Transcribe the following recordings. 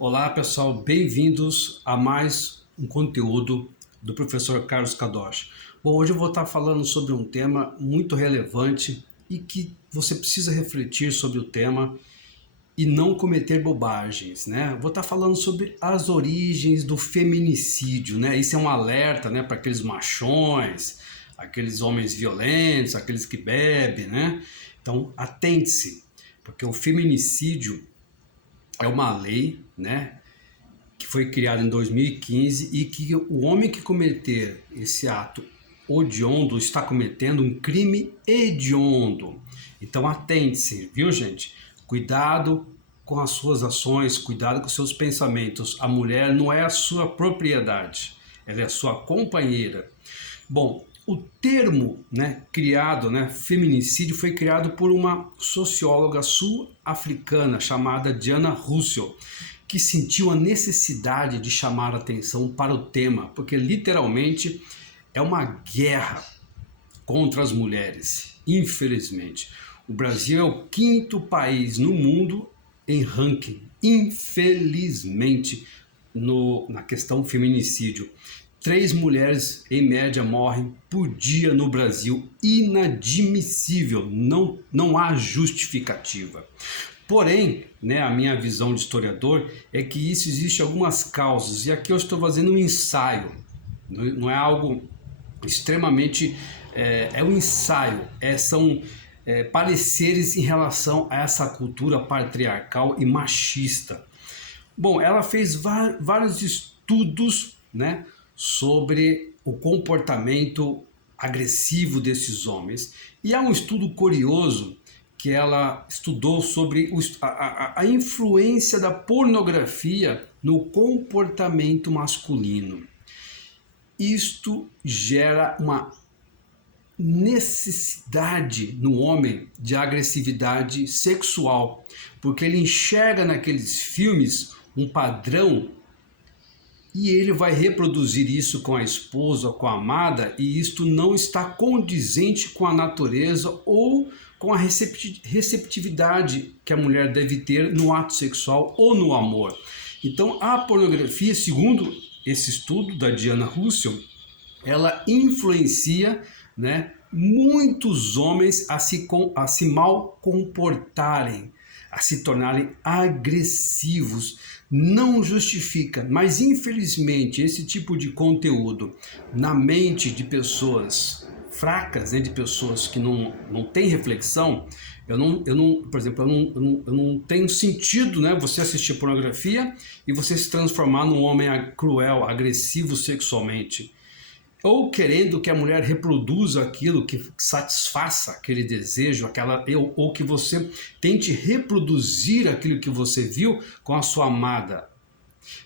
Olá pessoal, bem-vindos a mais um conteúdo do professor Carlos Kadosh. Bom, hoje eu vou estar falando sobre um tema muito relevante e que você precisa refletir sobre o tema e não cometer bobagens, né? Vou estar falando sobre as origens do feminicídio, né? Isso é um alerta, né, para aqueles machões, aqueles homens violentos, aqueles que bebem, né? Então, atente-se, porque o feminicídio é uma lei, né, que foi criada em 2015 e que o homem que cometer esse ato odiondo está cometendo um crime hediondo. Então atente-se, viu gente? Cuidado com as suas ações, cuidado com os seus pensamentos. A mulher não é a sua propriedade, ela é a sua companheira. Bom, o termo, né, criado, né, feminicídio, foi criado por uma socióloga sul-africana chamada Diana Russell, que sentiu a necessidade de chamar a atenção para o tema, porque literalmente é uma guerra contra as mulheres, infelizmente. O Brasil é o quinto país no mundo em ranking, infelizmente, na questão feminicídio. 3 mulheres em média morrem por dia no Brasil, inadmissível, não há justificativa. Porém, né, a minha visão de historiador é que isso existe algumas causas, e aqui eu estou fazendo um ensaio, não é algo extremamente, é um ensaio, são pareceres em relação a essa cultura patriarcal e machista. Bom, ela fez vários estudos, né, sobre o comportamento agressivo desses homens. E há um estudo curioso que ela estudou sobre a influência da pornografia no comportamento masculino. Isto gera uma necessidade no homem de agressividade sexual, porque ele enxerga naqueles filmes um padrão e ele vai reproduzir isso com a esposa, com a amada, e isto não está condizente com a natureza ou com a receptividade que a mulher deve ter no ato sexual ou no amor. Então a pornografia, segundo esse estudo da Diana Russell, ela influencia, né, muitos homens a se mal comportarem, a se tornarem agressivos. Não justifica, mas infelizmente esse tipo de conteúdo na mente de pessoas fracas, né, de pessoas que não têm reflexão, por exemplo, eu não tenho sentido, né, você assistir pornografia e você se transformar num homem cruel, agressivo sexualmente, ou querendo que a mulher reproduza aquilo, que satisfaça aquele desejo, ou que você tente reproduzir aquilo que você viu com a sua amada.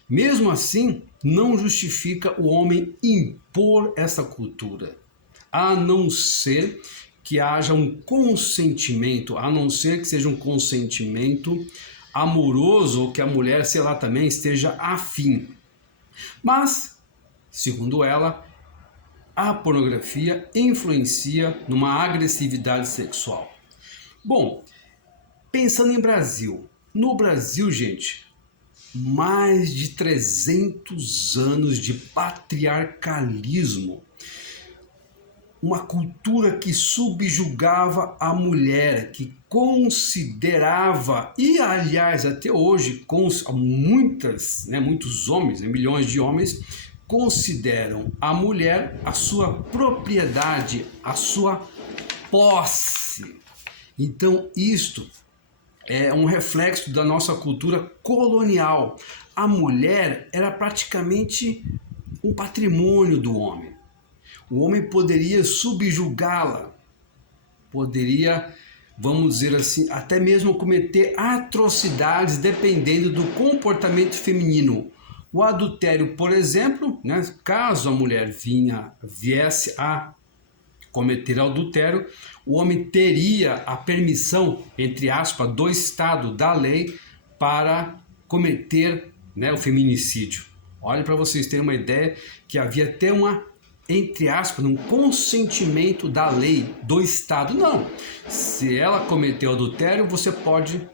Mesmo assim, não justifica o homem impor essa cultura, a não ser que haja um consentimento, a não ser que seja um consentimento amoroso, ou que a mulher, sei lá, também esteja afim. Mas, segundo ela, a pornografia influencia numa agressividade sexual. Bom, pensando em Brasil. No Brasil, gente, mais de 300 anos de patriarcalismo. Uma cultura que subjugava a mulher, que considerava, e aliás até hoje, muitos homens, milhões de homens, consideram a mulher a sua propriedade, a sua posse. Então isto é um reflexo da nossa cultura colonial. A mulher era praticamente um patrimônio do homem. O homem poderia subjugá-la, poderia, vamos dizer assim, até mesmo cometer atrocidades dependendo do comportamento feminino. O adultério, por exemplo, né, caso a mulher viesse a cometer adultério, o homem teria a permissão, entre aspas, do Estado, da lei, para cometer, né, o feminicídio. Olha, para vocês terem uma ideia, que havia até entre aspas, um consentimento da lei, do Estado. Não, se ela cometeu adultério, você pode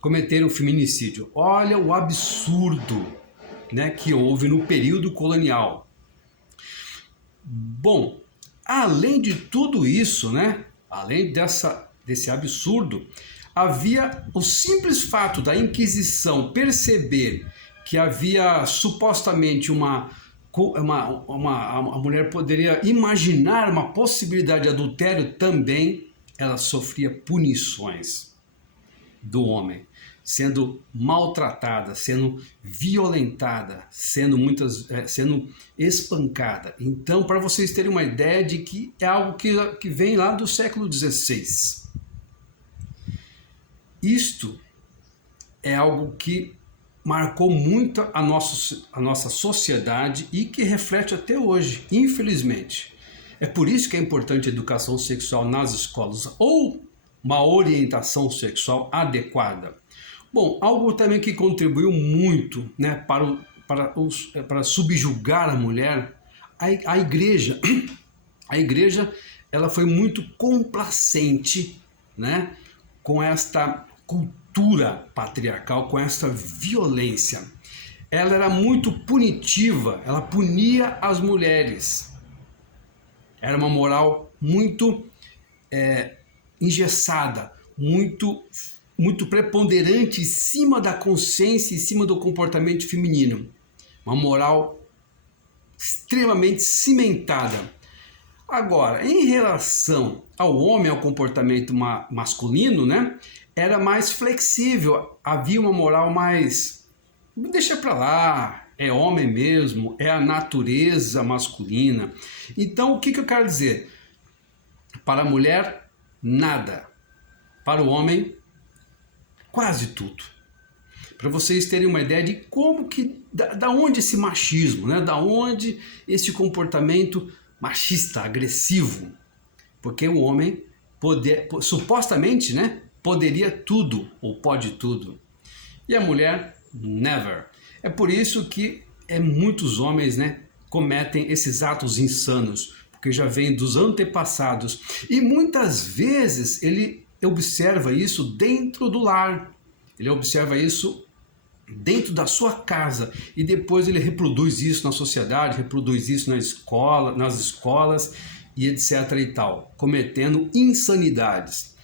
cometeram feminicídio. Olha o absurdo, né, que houve no período colonial. Bom, além de tudo isso, né, além desse absurdo, havia o simples fato da Inquisição perceber que havia supostamente a mulher poderia imaginar uma possibilidade de adultério também, ela sofria punições do homem, sendo maltratada, sendo violentada, sendo espancada. Então, para vocês terem uma ideia de que é algo que vem lá do século XVI. Isto é algo que marcou muito a nossa sociedade e que reflete até hoje, infelizmente. É por isso que é importante a educação sexual nas escolas, ou uma orientação sexual adequada. Bom, algo também que contribuiu muito, né, para subjugar a mulher, a igreja. A igreja, ela foi muito complacente, né, com esta cultura patriarcal, com esta violência. Ela era muito punitiva, ela punia as mulheres. Era uma moral muito engessada, muito preponderante em cima da consciência, em cima do comportamento feminino. Uma moral extremamente cimentada. Agora, em relação ao homem, ao comportamento masculino, né, era mais flexível, havia uma moral mais, deixa pra lá, é homem mesmo, é a natureza masculina. Então, o que eu quero dizer? Para a mulher, nada. Para o homem, quase tudo. Para vocês terem uma ideia de como que, da onde esse machismo, né? Da onde esse comportamento machista, agressivo. Porque o homem supostamente, né, poderia tudo, ou pode tudo. E a mulher, never. É por isso que muitos homens, né, cometem esses atos insanos, porque já vem dos antepassados. E muitas vezes ele observa isso dentro do lar, ele observa isso dentro da sua casa e depois ele reproduz isso na sociedade, reproduz isso nas escolas e etc e tal, cometendo insanidades.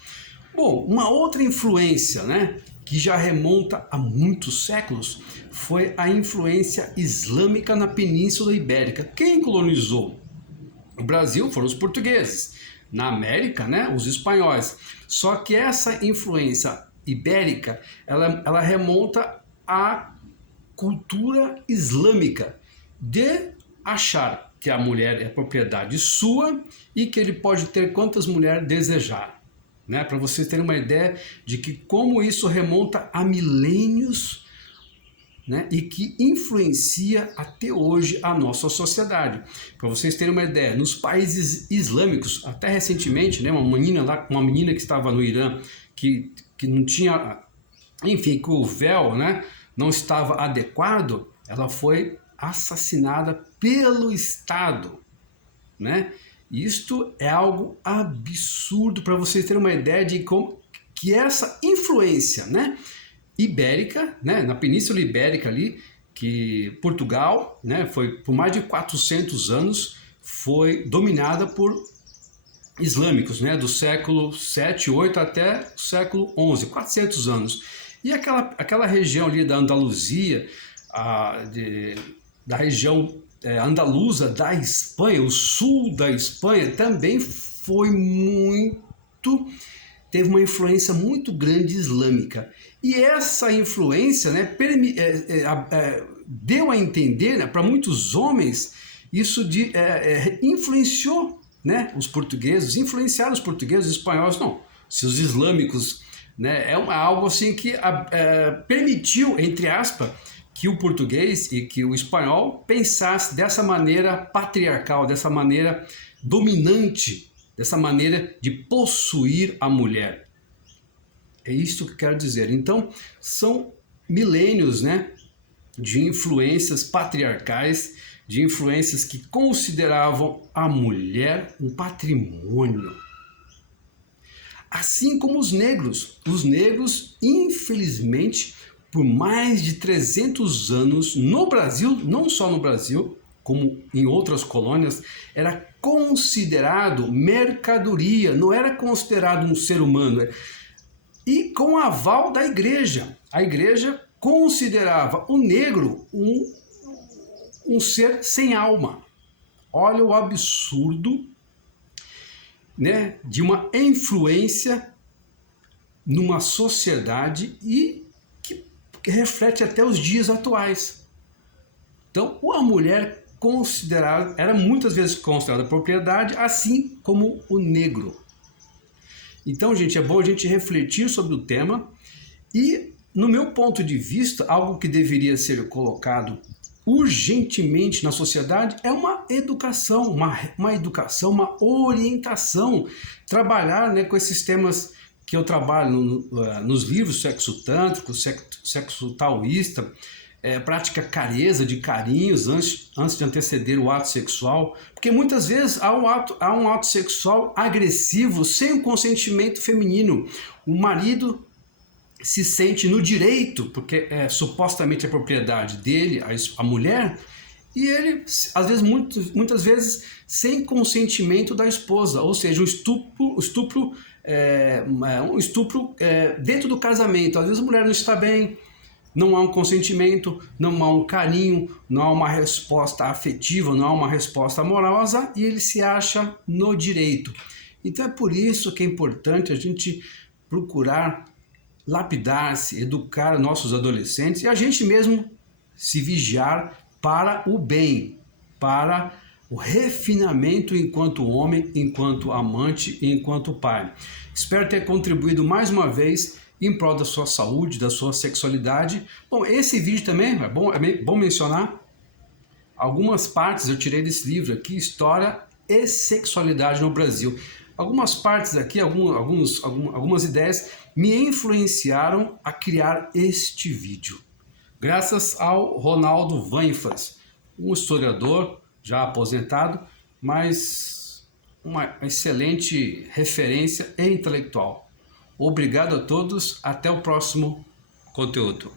Bom, uma outra influência, né, que já remonta a muitos séculos, foi a influência islâmica na Península Ibérica. Quem colonizou o Brasil foram os portugueses. Na América, né, os espanhóis. Só que essa influência ibérica, ela remonta à cultura islâmica de achar que a mulher é propriedade sua e que ele pode ter quantas mulheres desejar. Né? Para vocês terem uma ideia de que como isso remonta a milênios, né? E que influencia até hoje a nossa sociedade. Para vocês terem uma ideia, nos países islâmicos, até recentemente, né, uma menina que estava no Irã, que não tinha, enfim, que o véu, né, não estava adequado, ela foi assassinada pelo Estado, né? Isto é algo absurdo, para vocês terem uma ideia de como que essa influência, né, ibérica, né, na Península Ibérica ali, que Portugal, né, foi por mais de 400 anos, foi dominada por islâmicos, né, do século 7, 8 até o século 11, 400 anos. E aquela região ali da Andaluzia, da região andaluza da Espanha, o sul da Espanha, também teve uma influência muito grande islâmica. E essa influência, né, deu a entender, né, para muitos homens, isso influenciou, né, os portugueses, influenciaram os portugueses, os espanhóis, não. Se os islâmicos, né, algo assim que permitiu, entre aspas, que o português e que o espanhol pensasse dessa maneira patriarcal, dessa maneira dominante, dessa maneira de possuir a mulher. É isso que eu quero dizer. Então, são milênios, né, de influências patriarcais, de influências que consideravam a mulher um patrimônio. assim como os negros. Os negros, infelizmente, por mais de 300 anos no Brasil, não só no Brasil, como em outras colônias, era considerado mercadoria, não era considerado um ser humano. E com o aval da igreja, a igreja considerava o negro um ser sem alma. Olha o absurdo, né, de uma influência numa sociedade e que reflete até os dias atuais. Então, a mulher considerada, era muitas vezes considerada propriedade, assim como o negro. Então, gente, é bom a gente refletir sobre o tema e, no meu ponto de vista, algo que deveria ser colocado urgentemente na sociedade é uma educação, uma orientação, trabalhar, né, com esses temas que eu trabalho nos livros, sexo tântrico, sexo taoísta, prática careza de carinhos antes de anteceder o ato sexual, porque muitas vezes há um ato sexual agressivo sem o consentimento feminino. O marido se sente no direito, porque supostamente é propriedade dele, a mulher, e ele, às vezes, muitas vezes, sem consentimento da esposa, ou seja, um estupro dentro do casamento. Às vezes a mulher não está bem, não há um consentimento, não há um carinho, não há uma resposta afetiva, não há uma resposta amorosa e ele se acha no direito. Então é por isso que é importante a gente procurar lapidar-se, educar nossos adolescentes e a gente mesmo se vigiar para o bem, para o refinamento enquanto homem, enquanto amante e enquanto pai. Espero ter contribuído mais uma vez em prol da sua saúde, da sua sexualidade. Bom, esse vídeo também é bom mencionar algumas partes eu tirei desse livro aqui, História e Sexualidade no Brasil. Algumas partes aqui, algumas ideias me influenciaram a criar este vídeo. Graças ao Ronaldo Vanfas, um historiador já aposentado, mas uma excelente referência e intelectual. Obrigado a todos, até o próximo conteúdo.